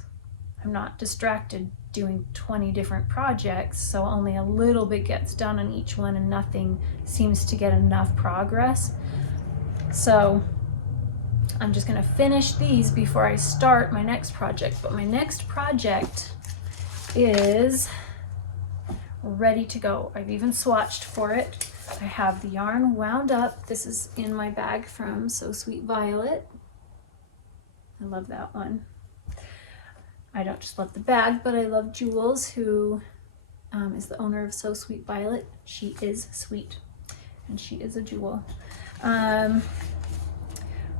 I'm not distracted doing 20 different projects, so only a little bit gets done on each one and nothing seems to get enough progress. So I'm just gonna finish these before I start my next project, but my next project is ready to go. I've even swatched for it. I have the yarn wound up. This is in my bag from So Sweet Violet. I love that one. I don't just love the bag, but I love Jules, who is the owner of So Sweet Violet. She is sweet, and she is a jewel.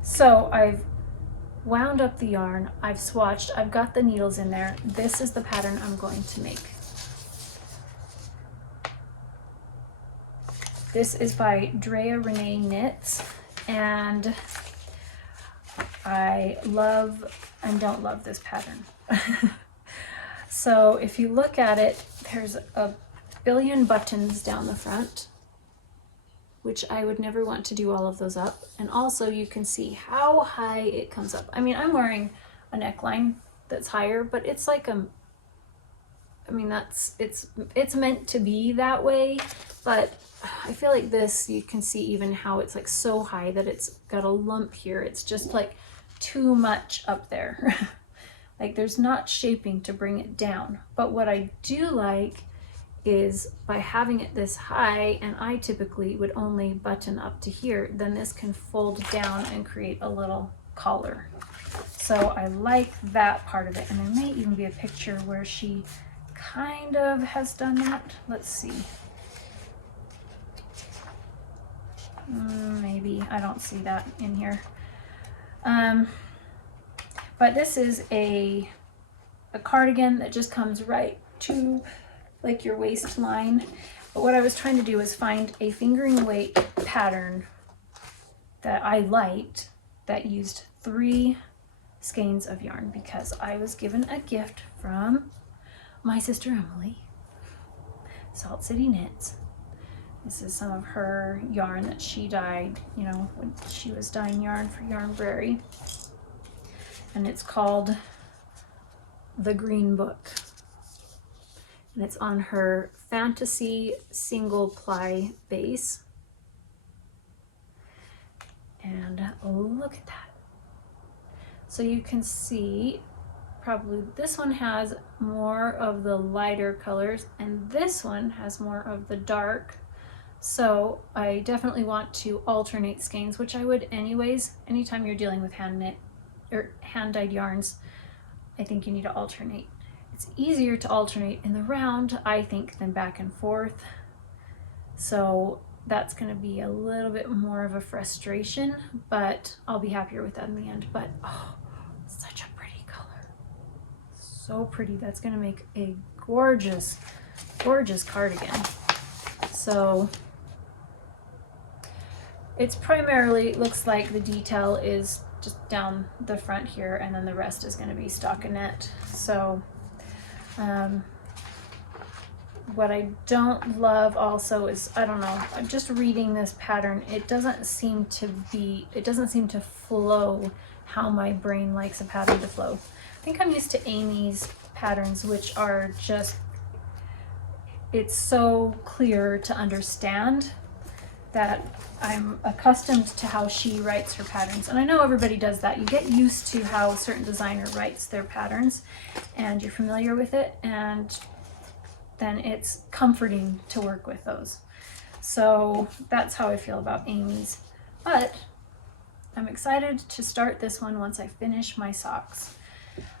So I've wound up the yarn, I've swatched, I've got the needles in there. This is the pattern I'm going to make. This is by Drea Renee Knits, and I love and don't love this pattern. So if you look at it, there's a billion buttons down the front, which I would never want to do all of those up. And also you can see how high it comes up. I mean, I'm wearing a neckline that's higher, but it's like I mean, it's meant to be that way, but I feel like this, you can see even how it's like so high that it's got a lump here. It's just like too much up there. Like there's not shaping to bring it down. But what I do like is by having it this high, and I typically would only button up to here, then this can fold down and create a little collar. So I like that part of it, and there may even be a picture where she kind of has done that. Let's see. Maybe, I don't see that in here. But this is a cardigan that just comes right to like your waistline. But what I was trying to do is find a fingering weight pattern that I liked that used 3 skeins of yarn, because I was given a gift from my sister Emily, Salt City Knits. This is some of her yarn that she dyed, you know, when she was dyeing yarn for Yarn Prairie. And it's called The Green Book. And it's on her Fantasy single ply base. And look at that. So you can see probably this one has more of the lighter colors and this one has more of the dark. So I definitely want to alternate skeins, which I would anyways, anytime you're dealing with hand knit, or hand-dyed yarns, I think you need to alternate. It's easier to alternate in the round, I think, than back and forth. So that's going to be a little bit more of a frustration, but I'll be happier with that in the end. But oh, such a pretty color. So pretty. That's going to make a gorgeous, gorgeous cardigan. So it's primarily, looks like the detail is just down the front here, and then the rest is going to be stockinette. So what I don't love also is, I don't know, I'm just reading this pattern. It doesn't seem to flow how my brain likes a pattern to flow. I think I'm used to Amy's patterns, which are just, it's so clear to understand that I'm accustomed to how she writes her patterns. And I know everybody does that. You get used to how a certain designer writes their patterns and you're familiar with it, and then it's comforting to work with those. So that's how I feel about Amy's. But I'm excited to start this one once I finish my socks.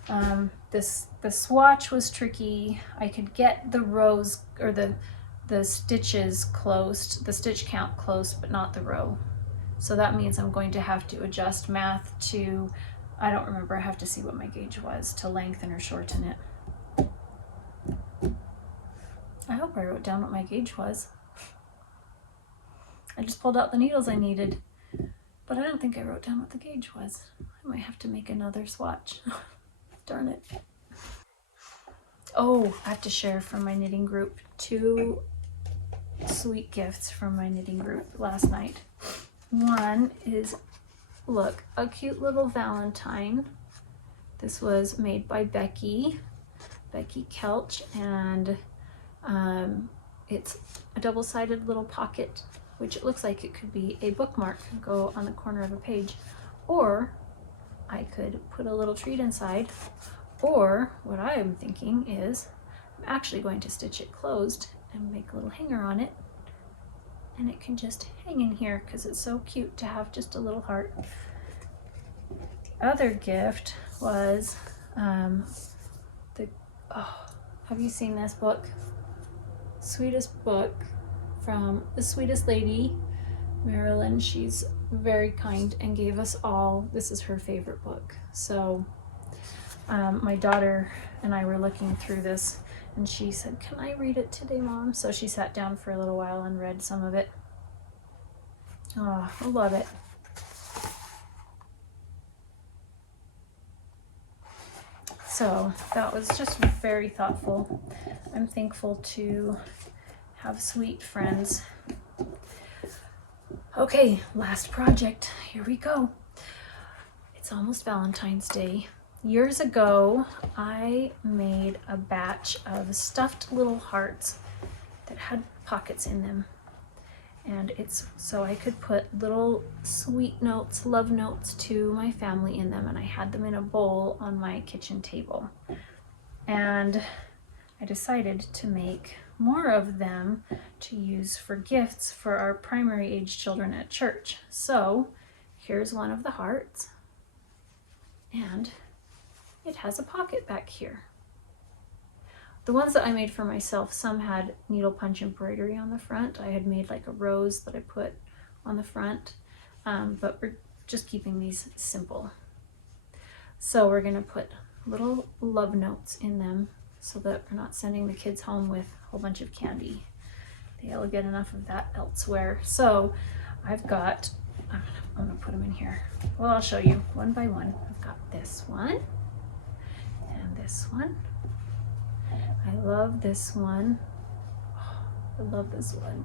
The swatch was tricky. I could get the rows or the stitches close, the stitch count close, but not the row. So that means I'm going to have to adjust math to, I don't remember, I have to see what my gauge was, to lengthen or shorten it. I hope I wrote down what my gauge was. I just pulled out the needles I needed, but I don't think I wrote down what the gauge was. I might have to make another swatch. Darn it. Oh, I have to share from my knitting group 2 sweet gifts from my knitting group last night. One is, look, a cute little Valentine. This was made by Becky Kelch, and it's a double-sided little pocket, which it looks like it could be a bookmark, go on the corner of a page, or I could put a little treat inside, or what I am thinking is I'm actually going to stitch it closed and make a little hanger on it, and it can just hang in here because it's so cute to have just a little heart. The other gift was have you seen this book? Sweetest book from the sweetest lady, Marilyn. She's very kind and gave us all, this is her favorite book. So my daughter and I were looking through this, and she said, "Can I read it today, Mom?" So she sat down for a little while and read some of it. Oh, I love it. So that was just very thoughtful. I'm thankful to have sweet friends. Okay, last project. Here we go. It's almost Valentine's Day. Years ago, I made a batch of stuffed little hearts that had pockets in them. And it's so I could put little sweet notes, love notes to my family in them, and I had them in a bowl on my kitchen table. And I decided to make more of them to use for gifts for our primary age children at church. So here's one of the hearts, and it has a pocket back here. The ones that I made for myself, some had needle punch embroidery on the front. I had made like a rose that I put on the front, but we're just keeping these simple. So we're gonna put little love notes in them so that we're not sending the kids home with a whole bunch of candy. They'll get enough of that elsewhere. So I've got, I'm gonna put them in here. Well, I'll show you one by one. I've got this one and this one. I love this one. Oh, I love this one.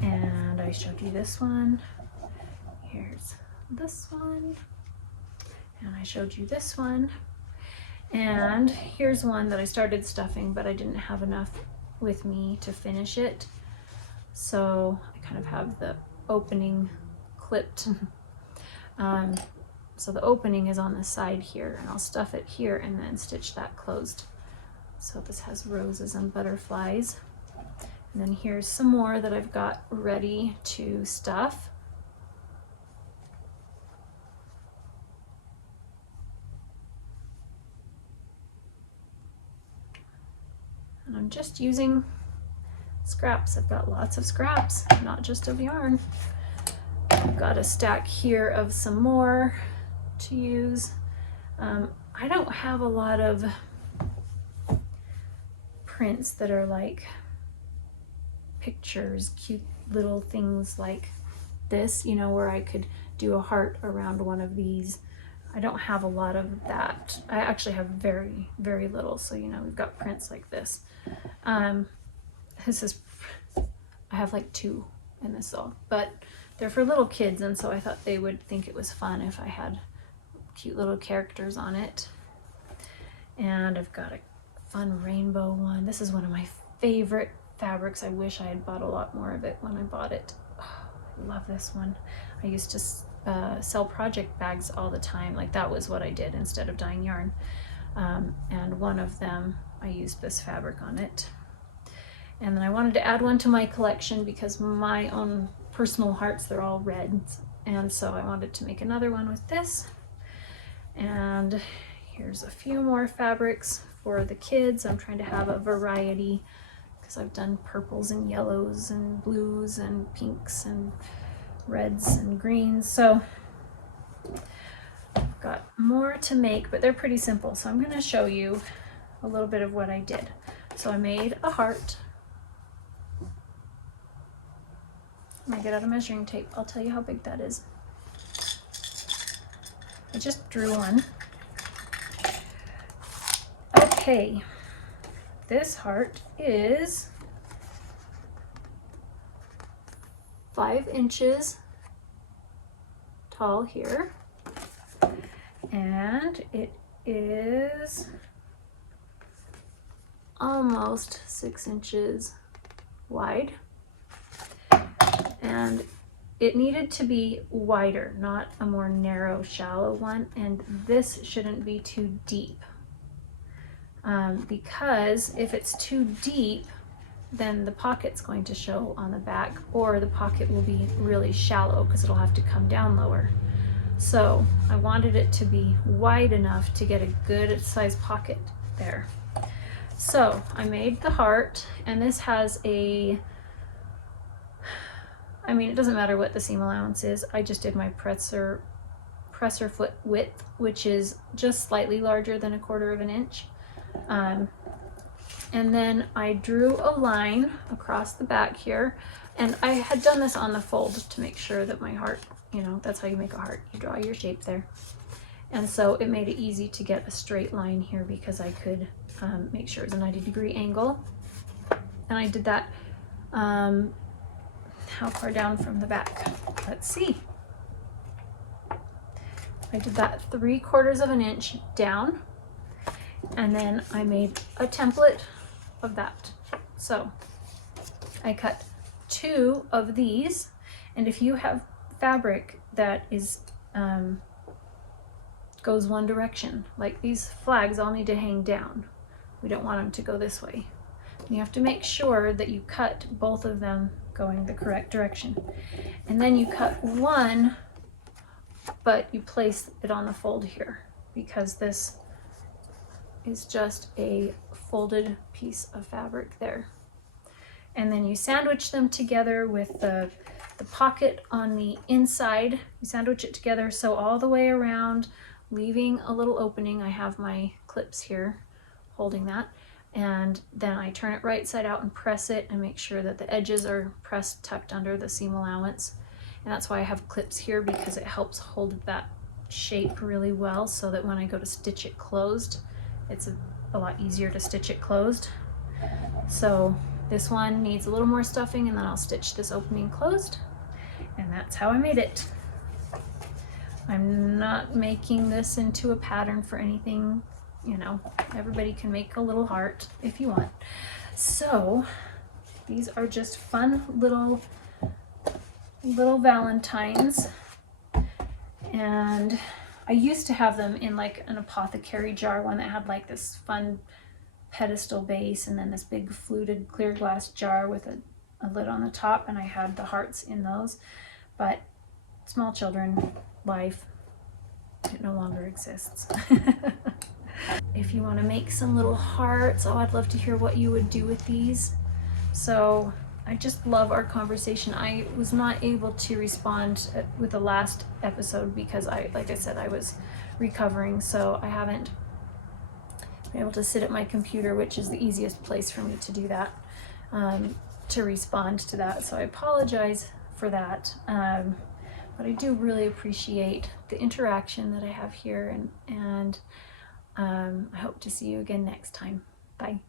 And I showed you this one. Here's this one. And I showed you this one. And here's one that I started stuffing, but I didn't have enough with me to finish it. So I kind of have the opening clipped. So the opening is on the side here, and I'll stuff it here and then stitch that closed. So this has roses and butterflies. And then here's some more that I've got ready to stuff. And I'm just using scraps. I've got lots of scraps, not just of yarn. I've got a stack here of some more to use. I don't have a lot of prints that are like pictures, cute little things like this, you know, where I could do a heart around one of these. I don't have a lot of that. I actually have very, very little. So, you know, we've got prints like this. This is, I have like 2 in this all, but they're for little kids, and so I thought they would think it was fun if I had cute little characters on it. And I've got a fun rainbow one. This is one of my favorite fabrics. I wish I had bought a lot more of it when I bought it. Oh, I love this one. I used to sell project bags all the time. Like, that was what I did instead of dyeing yarn. And one of them, I used this fabric on it. And then I wanted to add one to my collection because my own personal hearts, they're all red. And so I wanted to make another one with this. And here's a few more fabrics for the kids. I'm trying to have a variety because I've done purples and yellows and blues and pinks and reds and greens. So I've got more to make, but they're pretty simple. So I'm going to show you a little bit of what I did. So I made a heart. When I get out a measuring tape, I'll tell you how big that is. I just drew one. Okay, this heart is 5 inches tall here, and it is almost 6 inches wide. And it needed to be wider, not a more narrow, shallow one. And this shouldn't be too deep. Because if it's too deep, then the pocket's going to show on the back, or the pocket will be really shallow because it'll have to come down lower. So I wanted it to be wide enough to get a good size pocket there. So I made the heart, and this has a, I mean, it doesn't matter what the seam allowance is. I just did my presser foot width, which is just slightly larger than 1/4 of an inch. And then I drew a line across the back here, and I had done this on the fold to make sure that my heart, you know, that's how you make a heart. You draw your shape there. And so it made it easy to get a straight line here because I could make sure it was a 90-degree angle. And I did that, how far down from the back? Let's see. I did that 3/4 of an inch down, and then I made a template of that. So I cut 2 of these, and if you have fabric that is goes one direction, like these flags all need to hang down. We don't want them to go this way. You have to make sure that you cut both of them going the correct direction. And then you cut one, but you place it on the fold here because this is just a folded piece of fabric there. And then you sandwich them together with the pocket on the inside. You sandwich it together so all the way around, leaving a little opening. I have my clips here holding that. And then I turn it right side out and press it and make sure that the edges are pressed, tucked under the seam allowance. And that's why I have clips here, because it helps hold that shape really well so that when I go to stitch it closed, it's a lot easier to stitch it closed. So this one needs a little more stuffing, and then I'll stitch this opening closed. And that's how I made it. I'm not making this into a pattern for anything. You know, everybody can make a little heart if you want. So these are just fun little Valentines. And I used to have them in like an apothecary jar, one that had like this fun pedestal base and then this big fluted clear glass jar with a lid on the top, and I had the hearts in those. But small children, life, it no longer exists. If you want to make some little hearts, oh, I'd love to hear what you would do with these. So I just love our conversation. I was not able to respond with the last episode because like I said, I was recovering, so I haven't been able to sit at my computer, which is the easiest place for me to do that, to respond to that. So I apologize for that. But I do really appreciate the interaction that I have here, and I hope to see you again next time. Bye.